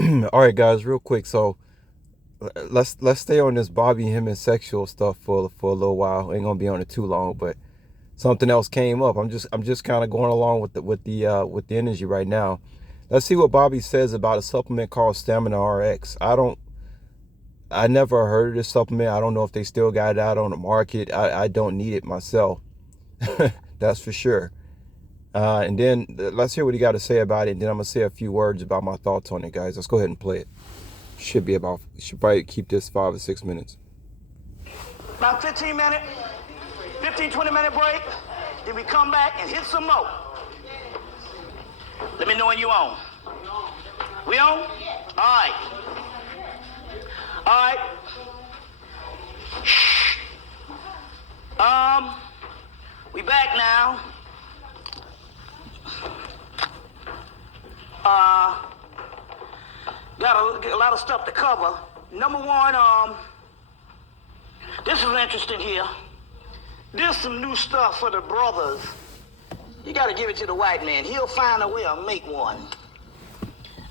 All right, guys, real quick. So let's stay on this Bobby Hemmitt sexual stuff for a little while. Ain't gonna be on it too long, but something else came up. I'm just kind of going along with the energy right now. Let's see what Bobby says about a supplement called Stamina RX. I never heard of this supplement. I don't know if they still got it out on the market. I don't need it myself. That's for sure. And then let's hear what he got to say about it. And then I'm gonna say a few words about my thoughts on it, guys. Let's go ahead and play it. Should probably keep this 5 or 6 minutes. About 20 minute break. Then we come back and hit some more. Let me know when you on. We on? All right. All right. We back now. Got a lot of stuff to cover. Number one, this is interesting here. There's some new stuff for the brothers. You gotta give it to the white man. He'll find a way to make one.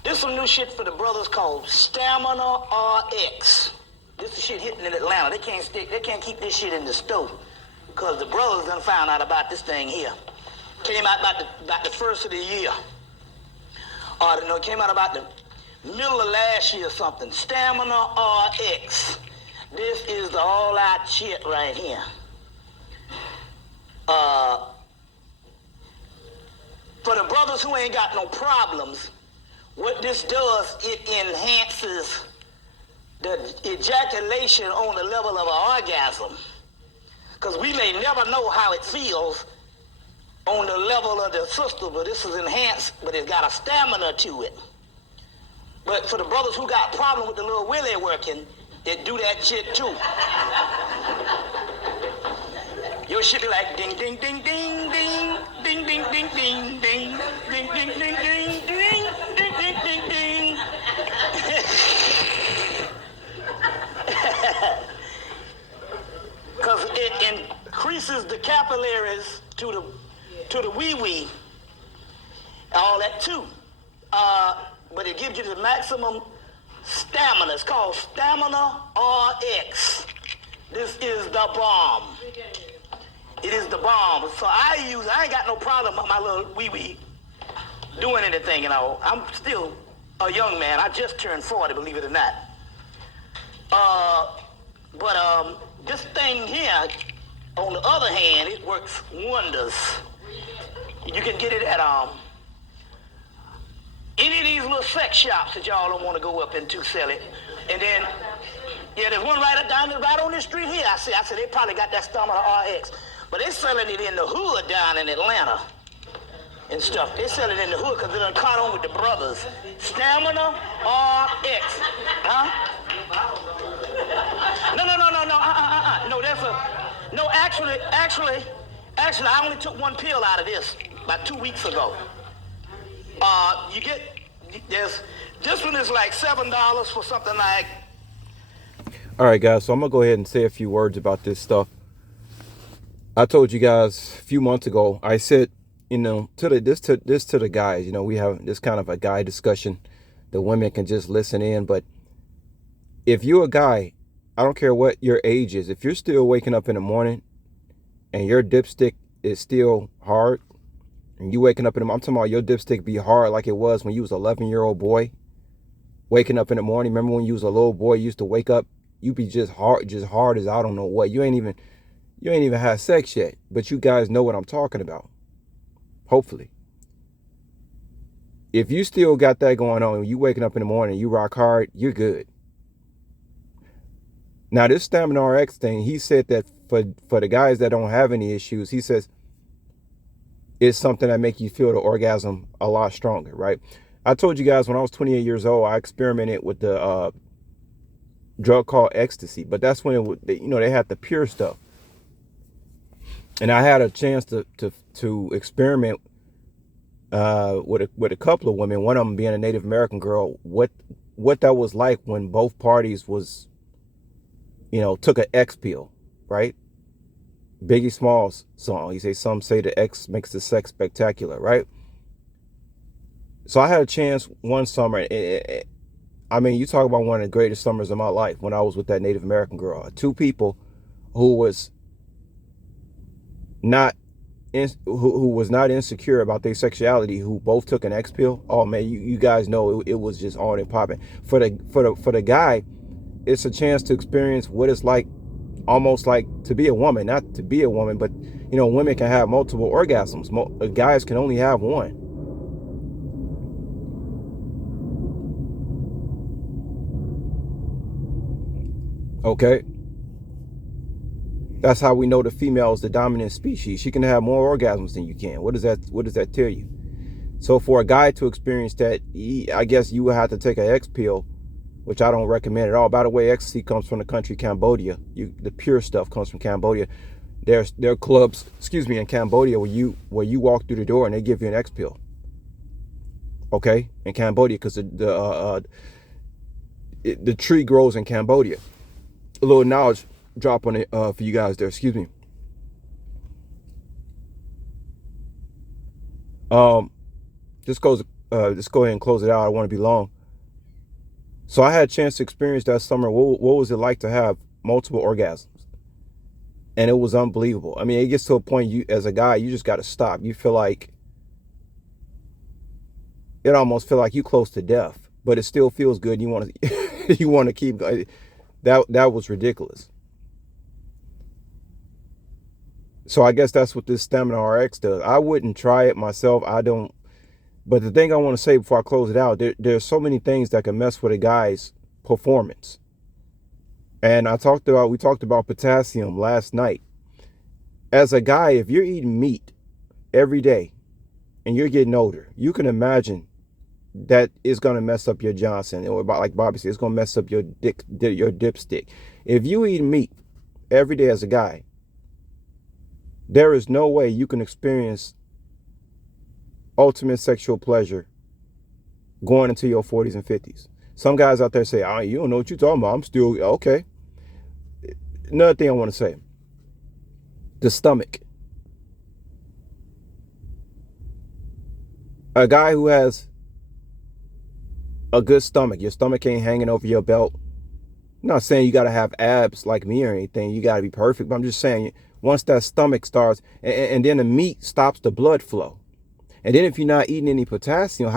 There's some new shit for the brothers called Stamina RX. This is shit hitting in Atlanta. They can't keep this shit in the store because the brothers done found out about this thing here. Came out about the first of the year. Or no, it came out about the middle of last year or something. Stamina RX. This is the all-out shit right here. For the brothers who ain't got no problems, what this does, it enhances the ejaculation on the level of an orgasm. Because we may never know how it feels on the level of the sister, but this is enhanced, but it's got a stamina to it. But for the brothers who got a problem with the little willy working, it do that shit too. Your shit be like ding, ding, ding, ding, ding, ding, ding, ding, ding, ding, ding, ding, ding, ding, ding, ding, ding, ding, ding. Because it increases the capillaries to the wee-wee, all that too. But it gives you the maximum stamina. It's called Stamina RX. This is the bomb. It is the bomb. So I ain't got no problem with my little wee-wee doing anything, you know. I'm still a young man. I just turned 40, believe it or not. But this thing here, on the other hand, it works wonders. You can get it at any of these little sex shops that y'all don't want to go up into sell it. And then, yeah, there's one right on this street here. I said they probably got that Stamina RX. But they selling it in the hood down in Atlanta and stuff. They sell it in the hood because they done caught on with the brothers. Stamina RX. Huh? No. No, actually, I only took one pill out of this about 2 weeks ago. This one is like $7 for something like. All right, guys. So I'm gonna go ahead and say a few words about this stuff. I told you guys a few months ago. I said, to the guys. We have this kind of a guy discussion. The women can just listen in, but if you're a guy, I don't care what your age is. If you're still waking up in the morning and your dipstick is still hard, and you waking up in the morning, I'm talking about your dipstick be hard like it was when you was an 11-year-old boy waking up in the morning. Remember when you was a little boy, you used to wake up, you be just hard as I don't know what. You ain't even had sex yet, but you guys know what I'm talking about. Hopefully. If you still got that going on, you waking up in the morning, you rock hard, you're good. Now, this Stamina RX thing, he said that for the guys that don't have any issues, he says it's something that make you feel the orgasm a lot stronger, right? I told you guys when I was 28 years old, I experimented with the drug called ecstasy, but that's when they had the pure stuff. And I had a chance to experiment with a couple of women, one of them being a Native American girl, what that was like when both parties was, took an X pill, right? Biggie Smalls song. He say, some say the X makes the sex spectacular, right? So I had a chance one summer, I mean, you talk about one of the greatest summers of my life when I was with that Native American girl. Two people who was not who was not insecure about their sexuality, who both took an X pill. Oh man, you guys know it was just on and popping. For the guy, it's a chance to experience what it's like, almost like to be a woman, not to be a woman, but women can have multiple orgasms. Guys can only have one. Okay, that's how we know the female is the dominant species. She can have more orgasms than you can. What does that tell you? So for a guy to experience that, I guess you would have to take an X pill, which I don't recommend at all. By the way, ecstasy comes from the country Cambodia. The pure stuff comes from Cambodia. There are clubs, in Cambodia where you walk through the door and they give you an X pill. Okay, in Cambodia, because the tree grows in Cambodia. A little knowledge drop on it for you guys there. Excuse me. Just go ahead and close it out. I don't want to be long. So I had a chance to experience that summer. What was it like to have multiple orgasms? And it was unbelievable. I mean, it gets to a point, you as a guy, you just got to stop. You feel like it almost feel like you close to death, but it still feels good. You want to you want to keep going. That was ridiculous. So I guess that's what this Stamina RX does. I wouldn't try it myself. I don't. But the thing I want to say before I close it out, there's so many things that can mess with a guy's performance. And we talked about potassium last night. As a guy, if you're eating meat every day and you're getting older, you can imagine that is going to mess up your Johnson, or like Bobby said, it's going to mess up your dipstick. If you eat meat every day as a guy, there is no way you can experience ultimate sexual pleasure going into your 40s and 50s. Some guys out there say, "Oh, you don't know what you're talking about. I'm still okay." Another thing I want to say: the stomach. A guy who has a good stomach, your stomach ain't hanging over your belt. I'm not saying you got to have abs like me or anything. You got to be perfect. But I'm just saying, once that stomach starts, and then the meat stops the blood flow. And then if you're not eating any potassium,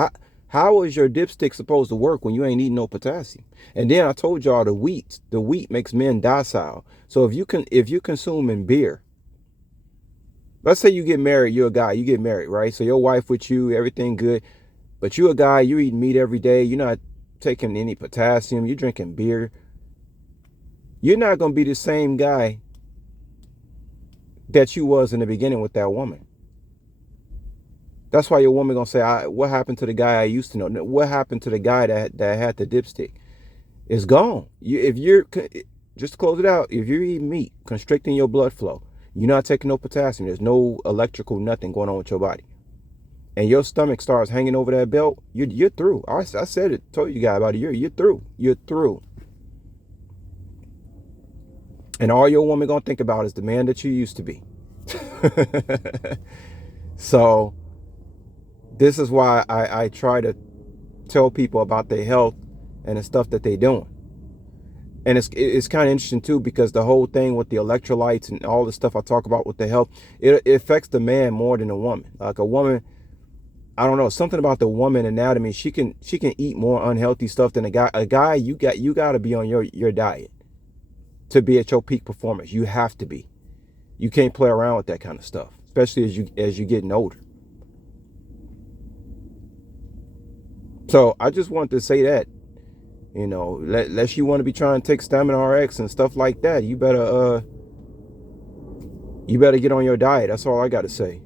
how is your dipstick supposed to work when you ain't eating no potassium? And then I told y'all the wheat makes men docile. So if you're consuming beer, let's say you get married, you're a guy, you get married, right? So your wife with you, everything good. But you a guy, you eating meat every day, you're not taking any potassium, you're drinking beer. You're not going to be the same guy that you was in the beginning with that woman. That's why your woman going to say, what happened to the guy I used to know? What happened to the guy that had the dipstick? It's gone. Just to close it out, if you're eating meat, constricting your blood flow, you're not taking no potassium, there's no electrical nothing going on with your body, and your stomach starts hanging over that belt, you're through. I said it, told you guys about a year, you're through. And all your woman gonna think about is the man that you used to be. So this is why I try to tell people about their health and the stuff that they're doing. And it's kind of interesting too, because the whole thing with the electrolytes and all the stuff I talk about with the health, it affects the man more than a woman. Like a woman, I don't know, something about the woman anatomy. She can eat more unhealthy stuff than a guy. A guy, you got to be on your diet to be at your peak performance. You have to be. You can't play around with that kind of stuff, especially as you getting older. So I just wanted to say that, unless you want to be trying to take Stamina RX and stuff like that, you better get on your diet. That's all I got to say.